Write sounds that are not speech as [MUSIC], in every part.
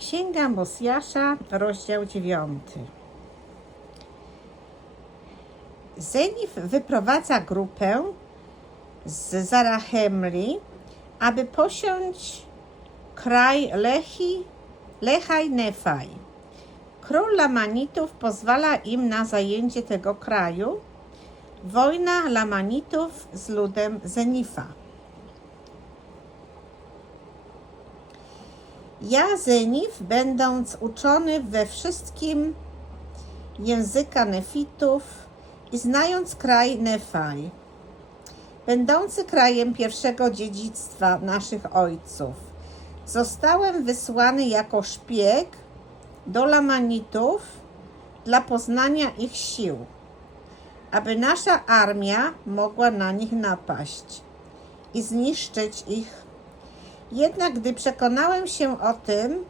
Księga Mosjasza, rozdział 9. Zenif wyprowadza grupę z Zarachemli, aby posiąść kraj Lehi, Lechaj Nefaj. Król Lamanitów pozwala im na zajęcie tego kraju. Wojna Lamanitów z ludem Zenifa. Ja, Zenif, będąc uczony we wszystkim języka Nefitów i znając kraj Nefaj, będący krajem pierwszego dziedzictwa naszych ojców, zostałem wysłany jako szpieg do Lamanitów dla poznania ich sił, aby nasza armia mogła na nich napaść i zniszczyć ich jednak gdy przekonałem się o tym,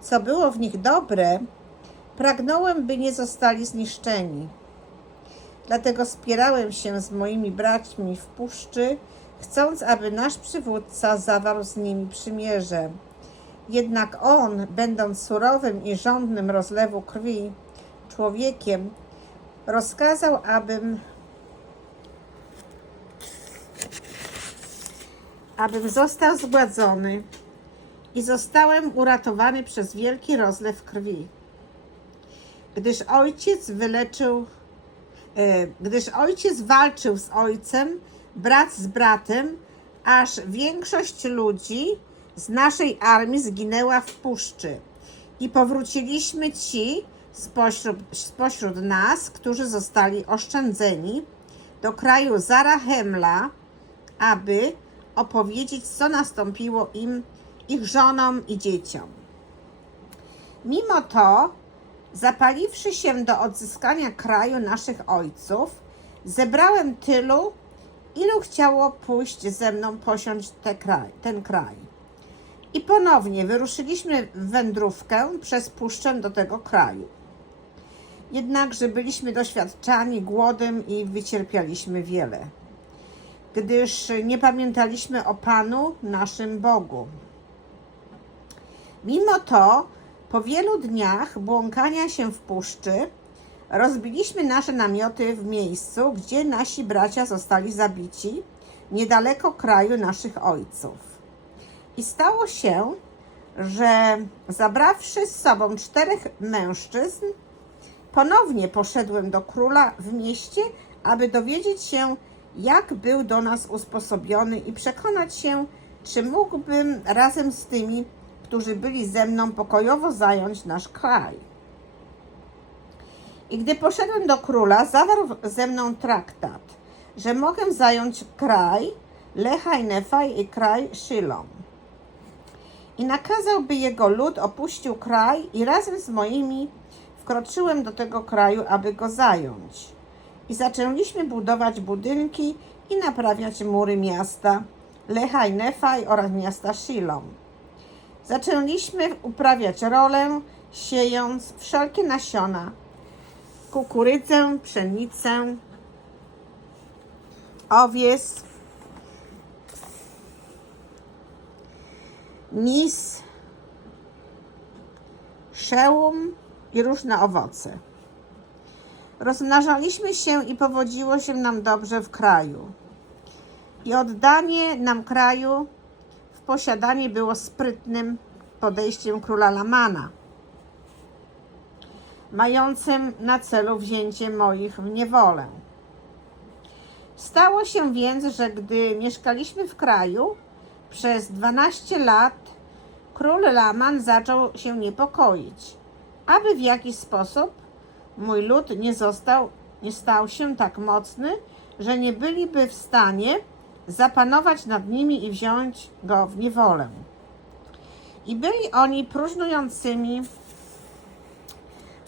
co było w nich dobre, pragnąłem, by nie zostali zniszczeni. Dlatego spierałem się z moimi braćmi w puszczy, chcąc, aby nasz przywódca zawarł z nimi przymierze. Jednak on, będąc surowym i żądnym rozlewu krwi człowiekiem, rozkazał, abym abym został zgładzony i zostałem uratowany przez wielki rozlew krwi. Gdyż ojciec wyleczył, e, gdyż ojciec walczył z ojcem, brat z bratem, aż większość ludzi z naszej armii zginęła w puszczy. I powróciliśmy ci spośród, spośród nas, którzy zostali oszczędzeni, do kraju Zarahemla, aby opowiedzieć, co nastąpiło im, ich żonom i dzieciom. Mimo to, zapaliwszy się do odzyskania kraju naszych ojców, zebrałem tylu, ilu chciało pójść ze mną posiąść te kraj, ten kraj. I ponownie wyruszyliśmy w wędrówkę przez puszczę do tego kraju. Jednakże byliśmy doświadczani głodem i wycierpialiśmy wiele gdyż nie pamiętaliśmy o Panu, naszym Bogu. Mimo to, po wielu dniach błąkania się w puszczy, rozbiliśmy nasze namioty w miejscu, gdzie nasi bracia zostali zabici, niedaleko kraju naszych ojców. I stało się, że zabrawszy z sobą czterech mężczyzn, ponownie poszedłem do króla w mieście, aby dowiedzieć się, jak był do nas usposobiony i przekonać się, czy mógłbym razem z tymi, którzy byli ze mną, pokojowo zająć nasz kraj. I gdy poszedłem do króla, zawarł ze mną traktat, że mogę zająć kraj Lechaj Nefaj i kraj Szylon. I nakazał, by jego lud opuścił kraj i razem z moimi wkroczyłem do tego kraju, aby go zająć i zaczęliśmy budować budynki i naprawiać mury miasta Lechaj Nefaj oraz miasta Shilom. Zaczęliśmy uprawiać rolę, siejąc wszelkie nasiona, kukurydzę, pszenicę, owies, nis, szełum i różne owoce. Rozmnażaliśmy się i powodziło się nam dobrze w kraju. I oddanie nam kraju w posiadanie było sprytnym podejściem króla Lamana, mającym na celu wzięcie moich w niewolę. Stało się więc, że gdy mieszkaliśmy w kraju przez 12 lat, król Laman zaczął się niepokoić, aby w jakiś sposób mój lud nie został, nie stał się tak mocny, że nie byliby w stanie zapanować nad nimi i wziąć go w niewolę. I byli oni próżnującymi,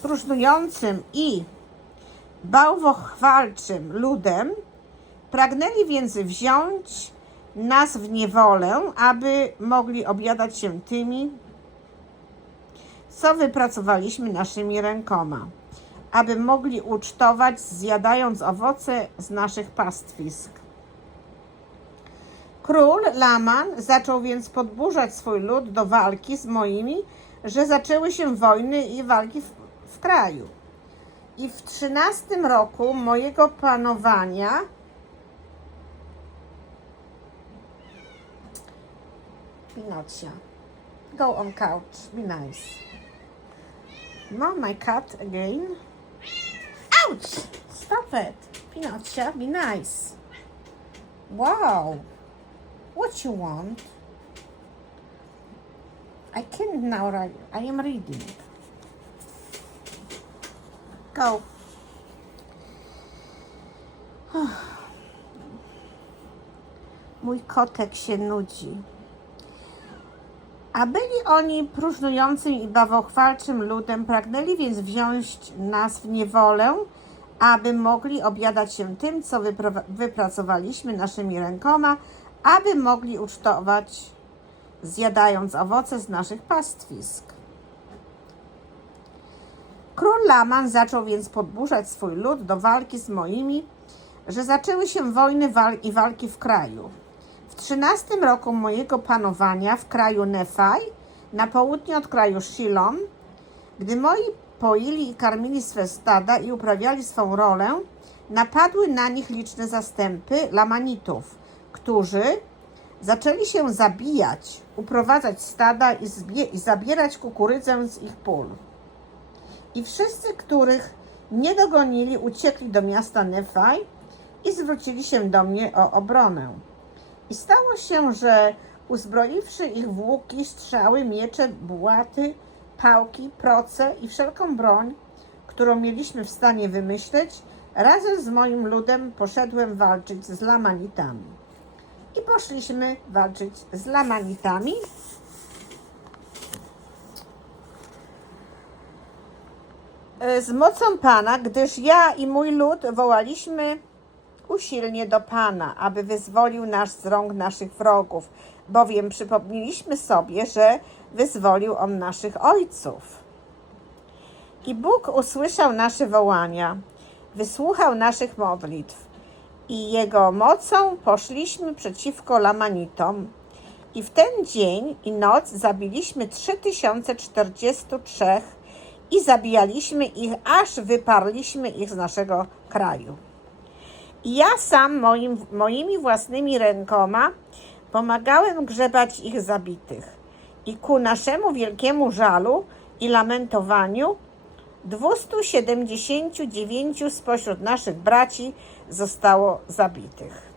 próżnującym i bałwochwalczym ludem, pragnęli więc wziąć nas w niewolę, aby mogli obiadać się tymi, co wypracowaliśmy naszymi rękoma aby mogli ucztować, zjadając owoce z naszych pastwisk. Król Laman zaczął więc podburzać swój lud do walki z moimi, że zaczęły się wojny i walki w, w kraju. I w trzynastym roku mojego panowania Pinocia. Go on couch. Be nice. No, my cat again. Ouch! Stop it. Pinocia, be nice. Wow. What you want? I can't now write. I am reading. Go. [SIGHS] Mój kotek się nudzi. A byli oni próżnującym i bawochwalczym ludem, pragnęli więc wziąć nas w niewolę, aby mogli objadać się tym, co wypracowaliśmy naszymi rękoma, aby mogli ucztować, zjadając owoce z naszych pastwisk. Król Laman zaczął więc podburzać swój lud do walki z moimi, że zaczęły się wojny wal- i walki w kraju. W trzynastym roku mojego panowania w kraju Nefaj, na południe od kraju Shilon, gdy moi poili i karmili swe stada i uprawiali swą rolę, napadły na nich liczne zastępy Lamanitów, którzy zaczęli się zabijać, uprowadzać stada i, i zabierać kukurydzę z ich pól. I wszyscy, których nie dogonili, uciekli do miasta Nefaj i zwrócili się do mnie o obronę. I stało się, że uzbroiwszy ich w łuki, strzały, miecze, bułaty, pałki, proce i wszelką broń, którą mieliśmy w stanie wymyśleć, razem z moim ludem poszedłem walczyć z Lamanitami. I poszliśmy walczyć z Lamanitami. E, Z mocą Pana, gdyż ja i mój lud wołaliśmy usilnie do Pana, aby wyzwolił nas z rąk naszych wrogów, bowiem przypomnieliśmy sobie, że wyzwolił On naszych ojców. I Bóg usłyszał nasze wołania, wysłuchał naszych modlitw i Jego mocą poszliśmy przeciwko Lamanitom. I w ten dzień i noc zabiliśmy 3043 i zabijaliśmy ich, aż wyparliśmy ich z naszego kraju. Ja sam moim, moimi własnymi rękoma pomagałem grzebać ich zabitych. I ku naszemu wielkiemu żalu i lamentowaniu 279 spośród naszych braci zostało zabitych.